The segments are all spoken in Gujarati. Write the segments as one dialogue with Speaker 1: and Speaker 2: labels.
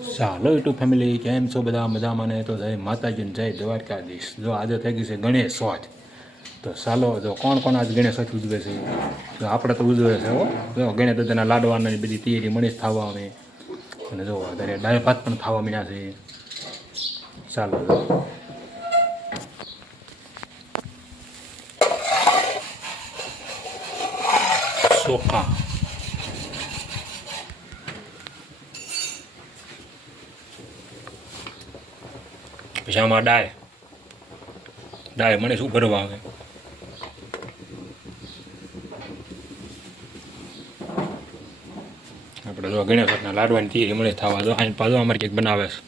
Speaker 1: ચાલો યુટ્યુબ ફેમિલી, કેમ છો બધા? મજામાં ને? તો જય માતાજીને જય દ્વારકાધીશ. જો આજે થઈ ગઈ છે ગણેશ ચોથ તો ચાલો જો કોણ કોણ આજ ગણેશ ચોથ ઉજવે છે? તો આપણે તો ઉજવે છે, હો. જો ગણેશ દાદાના લાડવાની બધી તૈયારી મણીશ થવા આવે અને જો અત્યારે દાળ ભાત પણ થવા મીના છે. ચાલો જો. પછી આમાં ડાય. ડાય મને શું ભરવા આવે? આપણે જો ગણેશ ભગવાનના લાડવાની તીરી મળે થવા દો આઈને પાછો અમારે કંઈક બનાવે છે.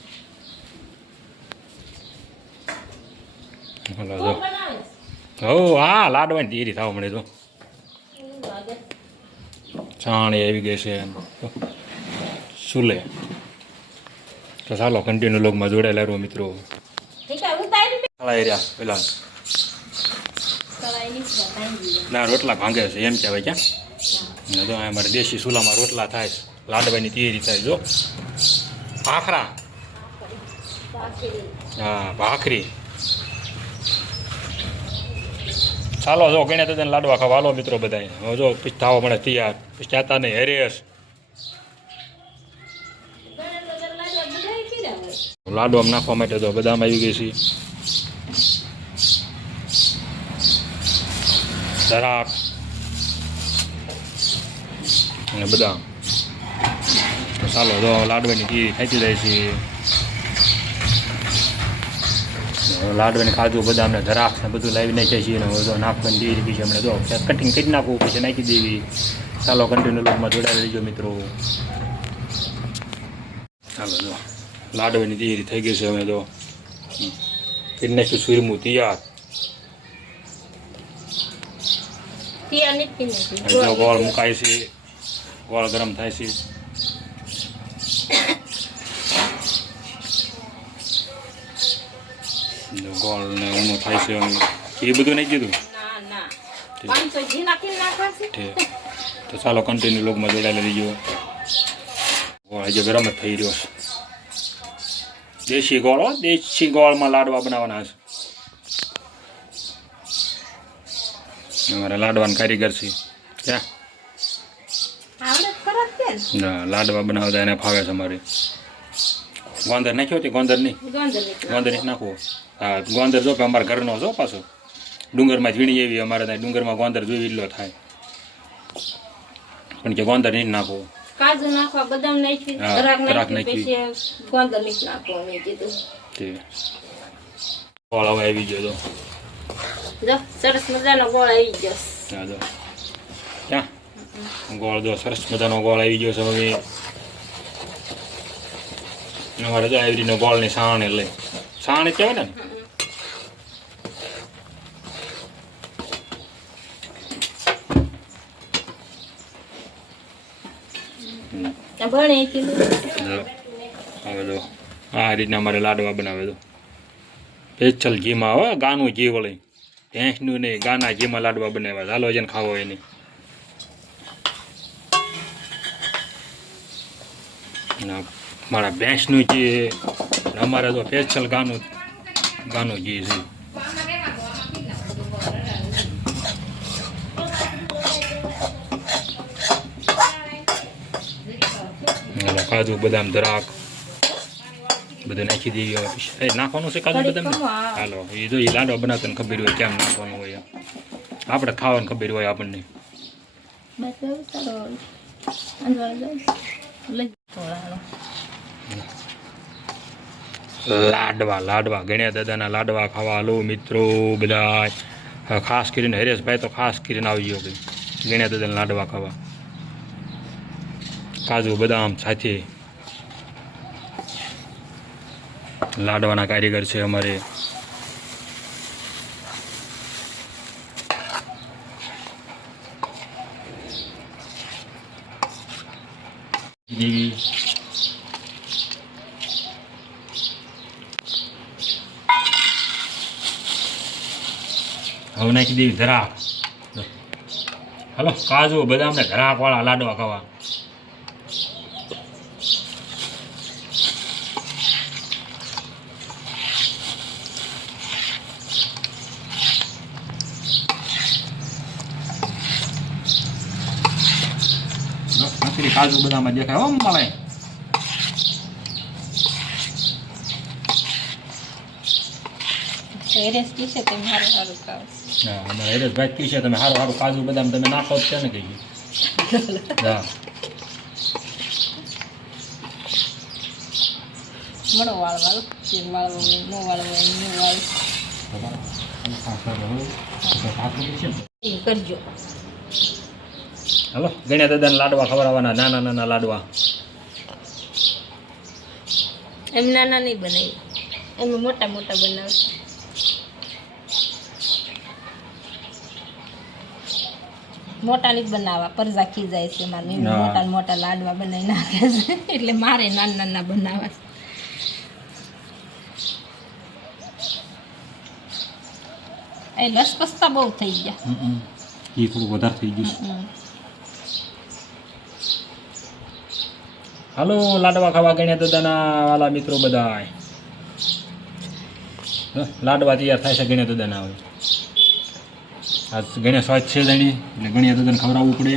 Speaker 1: જો. હો, હા, લાડવાની તીરી થવા મળે તો છાણી આવી ગઈ છે સુલે તો ચાલો કન્ટિન્યુ લોગમાં જોડાયેલા રહો મિત્રો. સાળા એરિયા પેલા. ના રોટલા ભાંગે છે એમ કહેવાય ક્યાં. તો અમારે દેશી ચૂલામાં રોટલા થાય લાડવાની તૈયારી થાય જો. ભાખરા. હા ભાખરી. ચાલો જો ગણ્યા તો લાડવા ખાવા. હાલો મિત્રો બધા હવે જો પછી થવા મળે તૈયાર. પછી ચાતા નહીં હરેશ લાડવા નાખવા માટે તો બદામ આવી ગઈ છે. દરાક અને બધા તો ચાલો જો લાડવાની ઘી ખાતી જાય છે લાડવાની ખાધું બધા અમને ધરાક ને બધું લાવી નાખ્યા છીએ અને બધો નાખવાની દેરી પછી અમને જો કટિંગ કરી નાખવું પછી નાખી દેવી ચાલો કન્ટિન્યુ લોકમાં જોડાઈ રહીજો મિત્રો ચાલો જો લાડવાની તૈયારી થઈ ગઈ છે અમે તો કરી નાખ્યું સુરમું તૈયાર હવે જો ગોળ મુકાય છે ગોળ ગરમ થાય છે. ગોળ ને ઊનું થાય છે એ બધું નહીં કીધું તો ચાલો કન્ટિન્યુ લોકમાં જોડાયેલા રહીજો. ગોળ હજુ ગરમ જ થઈ રહ્યો છે. દેશી ગોળ દેશી ગોળમાં લાડવા બનાવવાના છે. અમારા લાડવાના કારીગર છે. ક્યાં ના, લાડવા બનાવતા એને ફાવે છે અમારે. ગોંદર નાખ્યો તે ગોંદર નહીં? ગોંદર નહીં નાખવો. હા ગોંદર જો કે અમારા ઘરનો જો પાછો. ડુંગરમાં ઝીણી એવી અમારે ત્યાં ડુંગરમાં ગોંદર જોઈ એટલો થાય. પણ કે ગોંદર નહીં નાખવો.
Speaker 2: કાજુ નાખવા બદામ નાખી દ્રાક નાખી ગોંદર નહીં નાખવો મેં કીધું.
Speaker 1: હવે આવી ગયો તો.
Speaker 2: જો સરસ મજાનો ગોળ આવી ગયો
Speaker 1: હા જો ક્યાં ગોળ જો સરસ મજાનો ગોળ આવી ગયો છે હવે અમારે જો આવી રીતનો ગોળની સાણે લે સાણે કહેવાય ને આ રીતના અમારે લાડવા બનાવે તો પેચલ ઘીમાં હો ગાનું ઘી વળી ભેંસનું નહીં ગાના ઘીમાં લાડવા બનાવ્યા. ચાલો જેને ખાવો એની. મારા ભેંસનું જે, અમારે તો પેચલ ગાનું ગાનું ઘી છે. કાજુ બદામ દ્રાક બધું નાખી દેવી હવે એ નાખવાનું છે કાજુ બદામ હાલો એ જો એ લાડવા બનાવતા ને ખબર હોય કેમ નાખવાનું હોય આપણે ખાવાનું ખબર હોય આપણને. લાડવા લાડવા. ગણ્યા દાદાના લાડવા ખાવા. હાલો મિત્રો બધા ખાસ કરીને હરેશભાઈ તો ખાસ કરીને આવી ગયો ભાઈ. ગણ્યા દાદાના લાડવા ખાવા. કાજુ બદામ સાથે લાડવાના કારીગર છે અમારે. હવે નાખી દેવી ધરા હલો, કાજુ બધા ને ધરાક વાળા લાડવા ખાવા કાજુ બધામાં દેખાય. ઓમ મળે
Speaker 2: એરેસ કીશે સારું ખાવ
Speaker 1: હા અમારા છે તમે સારું સારું કાજુ બદામ તમે નાખો જ છે ને કહીએ હા.
Speaker 2: મળો વાળ વાળ જે વાળવો વાળ કરજો.
Speaker 1: હલો ગણ્યા દાદાના લાડવા ખવડાવવાના નાના નાના લાડવા.
Speaker 2: એમ નાના નહીં બનાવી. એમ મોટા મોટા બનાવે મોટા નહીં બનાવવા પરજા ખીજાય છે મારે મોટા મોટા લાડવા બનાવી નાખે છે એટલે મારે નાના નાના બનાવવા. એ લસપસતા બહુ થઈ ગયા.
Speaker 1: એ થોડું વધારે થઈ ગયું છે
Speaker 2: હમ.
Speaker 1: હાલો, લાડવા ખાવા ગણ્યા દાદાના વાલા મિત્રો બધા લાડવા તૈયાર થાય છે ગણ્યા દાદાના હવે. આ ગણ્યા સ્વાદ છે જણી, એટલે ગણ્યા દાદાને ખવડાવવું પડે.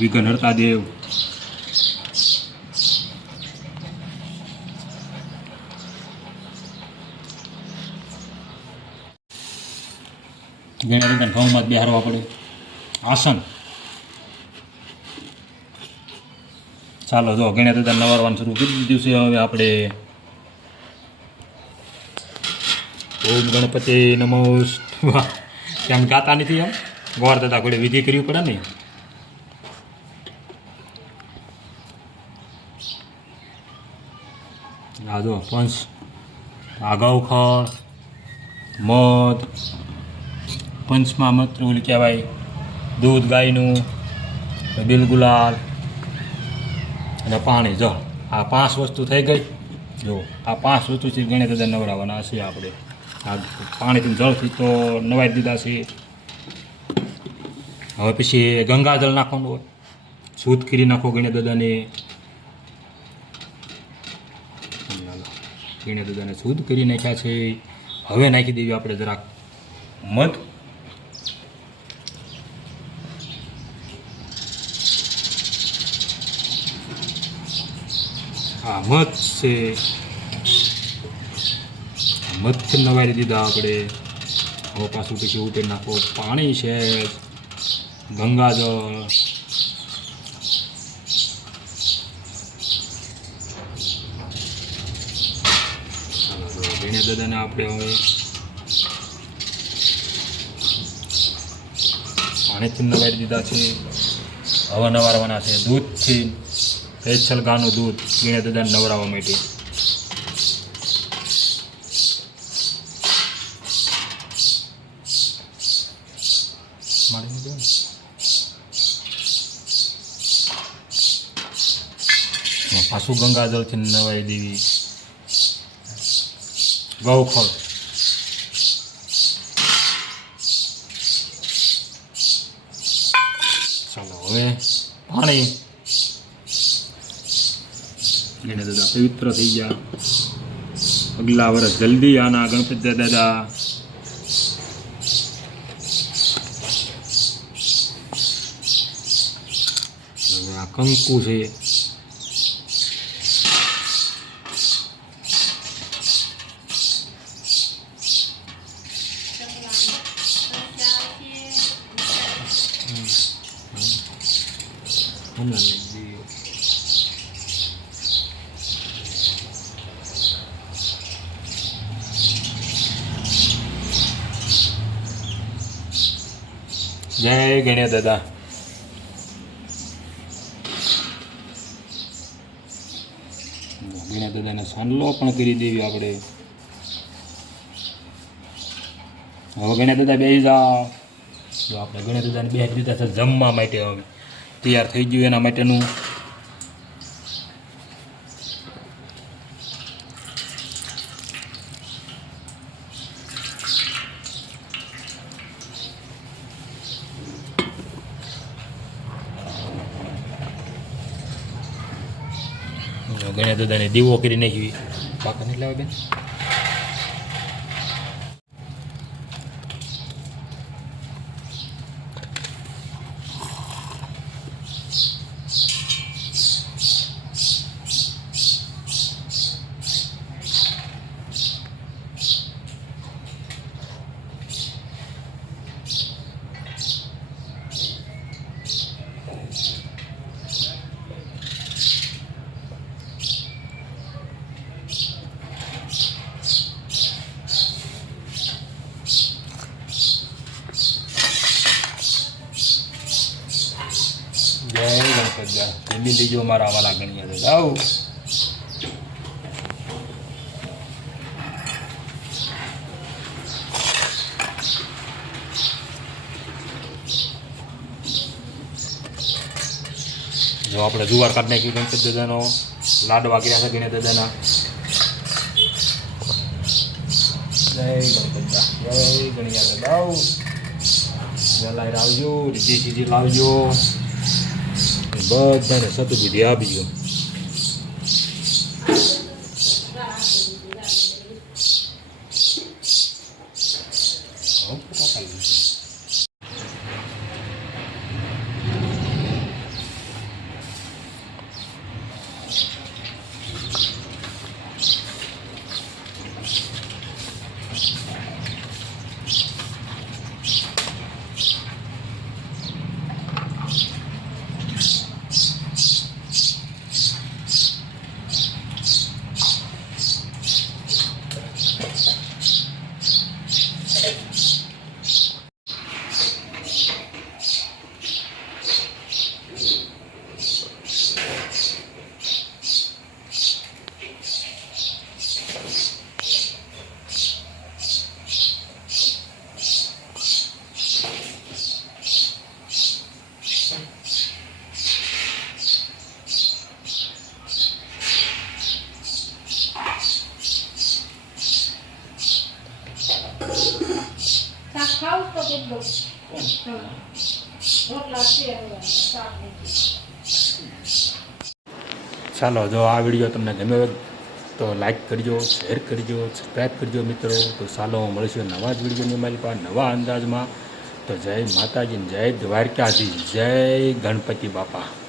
Speaker 1: વિઘન હરતા દેવ ગણ્યા દાદાને ઘઉંમાં જ બેહારવા પડે. આસન. ચાલો, જો ગણ્યા દાદા નવારવાનું શરૂ કરી દીધું છે. હવે આપણે ઓમ ગણપતિ નમો એમ ગાતા નથી એમ? ગોર દાદા ઘોડે વિધિ કરવી પડે ને? આ જો પંચ, આગાઉ ખળ, મધ, પંચમાં મત્ર ઓલી કહેવાય, દૂધ, ગાયનું બિલ ગુલાલ અને પાણી, જો, આ પાંચ વસ્તુ થઈ ગઈ. જો, આ પાંચ વસ્તુથી ગણિત દાદા નવરાવાના છે આપણે. આ પાણીથી જળથી તો નવાઈ દીધા છે. હવે પછી ગંગાજળ નાખવાનું હોય. શુદ્ધ કરી નાખો ગણિત દાદાને. ગણિત દાદાને શુદ્ધ કરી નાખ્યા છે. હવે નાખી દેવી આપણે જરાક મધ. આ મધ છે મધથી નવારી દીધા આપણે. હવે પાછું પછી ઉતરી નાખો. પાણી છે ગંગાજળ. ભીણ્યા દાદાને આપણે હવે પાણીથી નવારી દીધા છે. હવા નવારવાના છે. દૂધથી સ્પેશિયલ ગાનું દૂધ ગીણે દાદાને નવડાવવા માટે મારી દો. પાછું ગંગાજળથી નવાઈ દેવી. ગૌખળ ચાલો હવે પાણી. ગણે દાદા. પવિત્ર થઈ ગયા. અગલા વર્ષ જલ્દી આના ગણપતિ દાદા. આ કંકુ છે. હમણાં લઈ જઈએ. જય ગણ્યા દાદા. ગણ્યા દાદાને સાંડલો પણ કરી દેવી આપણે. હવે ગણ્યા દાદા બેસી જાઓ. જો આપણે ગણ્યા દાદાને બેસી દીધા જમવા માટે હવે. તૈયાર થઈ ગયું એના માટેનું. ગણ્યા દાદાને દીવો કરી નાખી બાકા નહીં લાવે બેન. જમી લીજો મારા વાલા ગણ્યા છે આવ જો આપણે જુવાર કાઢી નાખ્યું ગણપતિ દાદાનો લાડવા કર્યા છે ગણેશ દાદાના જય ગણપતિ દા જય ગણિયા દાદા આવ વેલાય આવજો રીધી સીધી લાવજો બધાને સતબુદ્ધિ આપજો.
Speaker 2: શાક
Speaker 1: ચાલો, જો આ વીડિયો તમને ગમ્યો તો લાઈક કરજો શેર કરજો સબસ્ક્રાઈબ કરજો મિત્રો. તો ચાલો, મળીશું નવા જ વિડીયોની મારી પાસે, નવા અંદાજમાં. તો જય માતાજી જય દ્વારકાજી જય ગણપતિ બાપા.